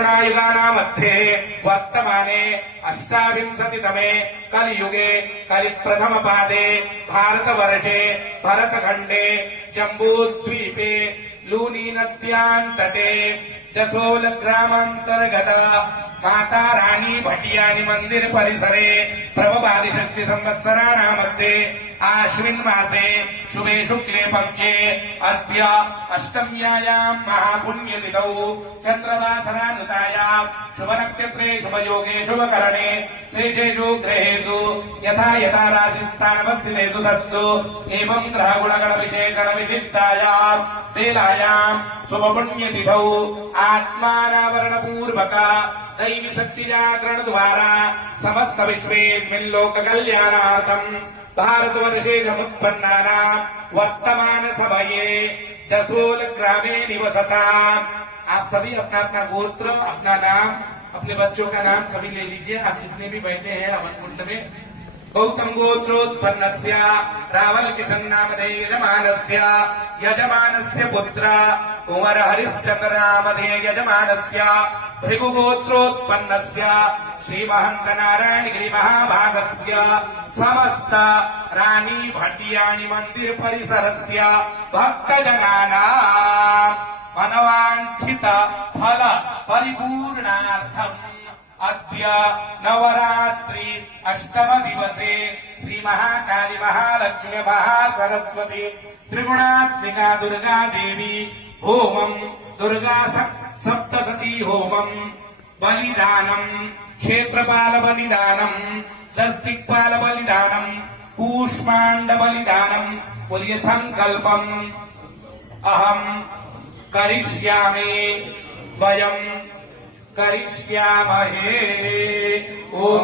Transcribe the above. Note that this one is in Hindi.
युगानामध्ये वर्तमाने अष्टाविंशतितमे कलियुगे कलिप्रथमपादे भारतवर्षे भरतखण्डे जम्बूद्वीपे लूनीनद्यान्तटे जसोलग्रामान्तर्गत माता रानी भटियानी मंदिर परिसरे प्रभवादिषष्टि संवत्सराणामध्ये आश्विन मासे शुभे शुक्ले पक्षे अद्य अष्टम्यायां महापुण्यतिथौ चन्द्रवासरानुतायां शुभनक्षत्रे शुभयोगे शुभकरणे शेषेषु ग्रहेषु यथा यथा राशिस्थानवस्थितेषु तत्सु एवं ग्रहगुणगणविशेषण विशिष्टायां वेलायां शुभपुण्यतिथौ आत्मानावरणपूर्वक दैवी शक्ति जागरण द्वारा समस्त विश्वेस्मिन् लोक कल्याणार्थं भारतवर्षे समुत्पन्नानां वर्तमान समये जसोल ग्रामे निवसताम्। आप सभी अपना अपना गोत्र, अपना नाम, अपने बच्चों का नाम सभी ले लीजिए। आप जितने भी बैठे हैं हवन कुंड में। गौतम गोत्रोत्पन्नस्य रावल किशन नामधेय यजमानस्य पुत्र कुंवर हरिश्चंद्र नामधेय यजमानस्य भृगुगोत्रोत्पन्नस्य श्री महंत नारायण गिरि महाभागस्य समस्त रानी भटियानी मंदिर परिसरस्य भक्तजनानां मनवांछित फल परिपूर्णार्थम् अद्य नवरात्रि अष्टम दिवसे श्री महाकाली महालक्ष्मी महासरस्वती त्रिगुणात्मिका दुर्गा देवी होमं दुर्गा सप्तशती होमं बलिदानं क्षेत्रपाल बलिदानं दस्तिक्पाल बलिदानं कूष्मांड बलिदानं बोलिए संकल्पम अहम करिष्यामि वयं करिष्यामहे। ओम